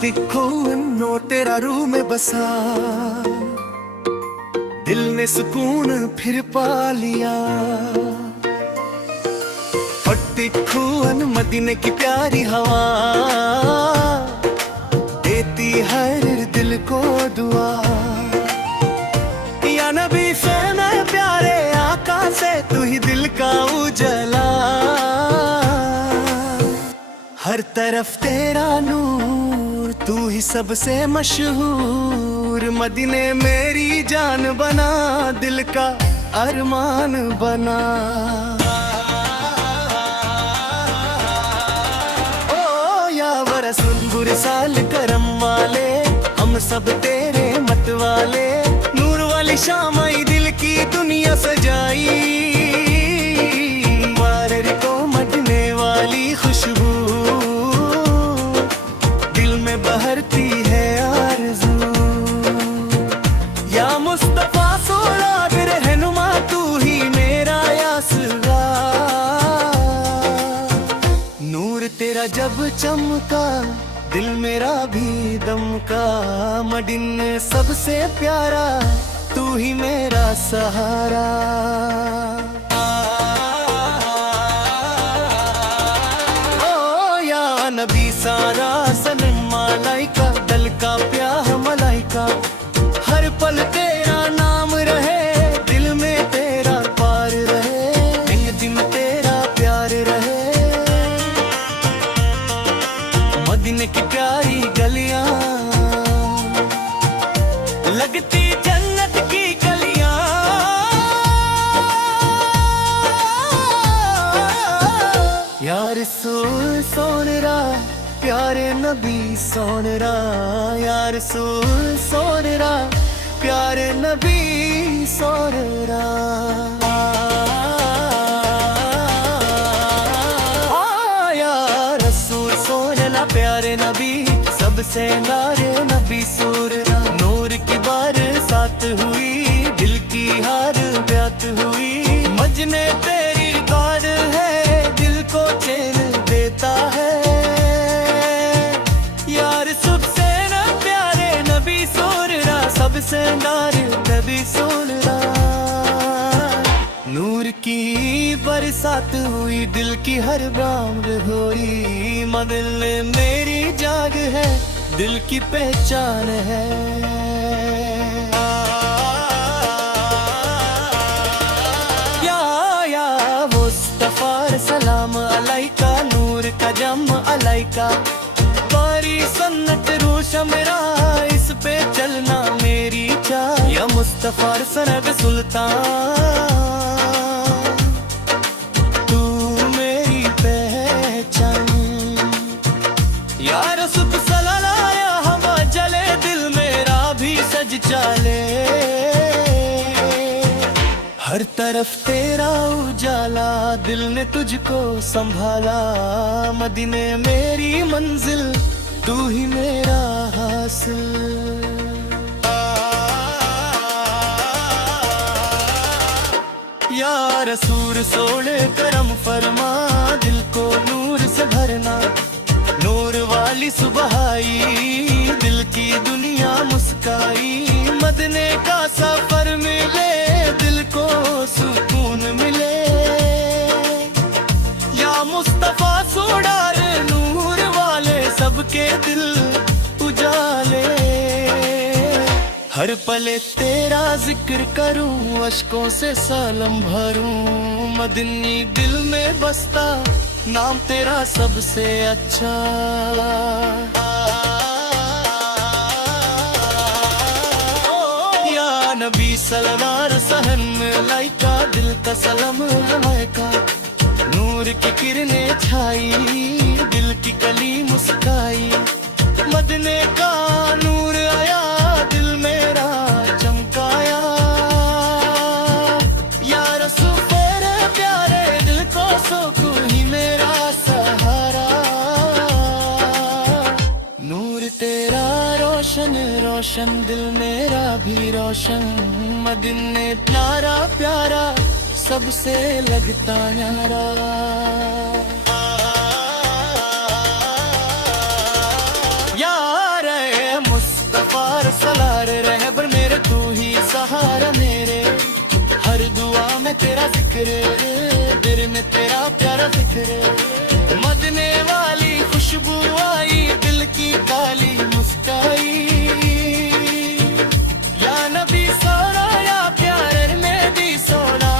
तिखो no तेरा रूह में बसा, दिल ने सुकून फिर पा लिया। तिखुअन मदीने की प्यारी हवा देती हर दिल को दुआ। या नबी से मैं प्यारे आका से, तू ही दिल का उजला। हर तरफ तेरा नूर, तू ही सबसे मशहूर। मदीने मेरी जान बना, दिल का अरमान बना। सुनबुर साल करम वाले, हम सब तेरे मत वाले। नूर वाली शाम आई, दिल की दुनिया सजाई। वारर को मदने वाली खुशबू, दिल में बहरती है आरज़ू। या मुस्तफा सोला रहनुमा, तू ही मेरा यासरा। नूर तेरा जब चमका, दिल मेरा भी दमका। मदीने सबसे प्यारा, तू ही मेरा सहारा। ओ या नबी सारा सनम मलाइका, दल का प्यार मलाइका। हर पल तेरा नाम रहे, दिल में तेरा पार रहे। दिन दिन तेरा प्यार रहे। मदीने की प्यारी गलियां लगती जन्नत की गलियां। या रसूल सोनरा, प्यारे नबी सोनरा। या रसूल सोनरा, प्यारे नबी सोनरा। प्यारे नबी सबसे नारे नबी सूर। नूर की बरसात हुई, दिल की हर ब्यात हुई। मजने तेरी रिकॉर्ड है, दिल को चैन देता है। यार सबसे न प्यारे नबी सूररा, सबसे नारे नबी सूररा। नूर की बरसात हुई, दिल की हर ब्राह्मण हुई। मदीने मेरी जाग है, दिल की पहचान है। या मुस्तफा सलाम अलैका, नूर का जम अलैका। बारी सन्नत रूश मेरा, इस पे चलना मेरी चाह। या मुस्तफा सनब सुल्तान, चाले। हर तरफ तेरा उजाला, दिल ने तुझको संभाला। मदीने मेरी मंजिल, तू ही मेरा हासिल। या रसूल सोले करम फरमा, दिल को नूर से भरना। नूर वाली सुबह आई, दिल की दुनिया मुस्काई। मदीने का सफर मिले, दिल को सुकून मिले। या मुस्तफा सोडार, नूर वाले सबके दिल उजाले। हर पले तेरा जिक्र करूं, अश्कों से सालम भरूं। मदनी दिल में बसता, नाम तेरा सबसे अच्छा। या नबी सलवार सहन लाइका, दिल का सलम लाइका। नूर की किरणें छाई, दिल की कली मुस्काई। मदीने का नूर आया, दिल मेरा चमकाया। या रसूल तेरे प्यारे, दिल को सुकून ही मेरा सहारा। नूर तेरा रोशन रोशन, दिल मेरा भी रोशन। मदीने प्यारा प्यारा, सबसे लगता न्यारा। या जिक्र, दिल में तेरा प्यारा फिक्र। मदने वाली खुशबू आई, दिल की काली मुस्काई। या नबी सोना या प्यार में भी सोना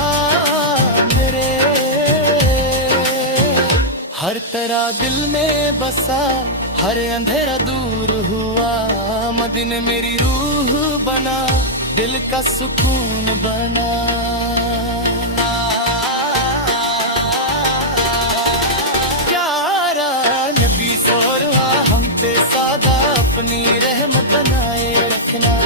मेरे, हर तरह दिल में बसा, हर अंधेरा दूर हुआ। मदीने मेरी रूह बना, दिल का सुकून बना। प्यारा नबी सोहरा हम पे सादा, अपनी रहमत बनाए रखना।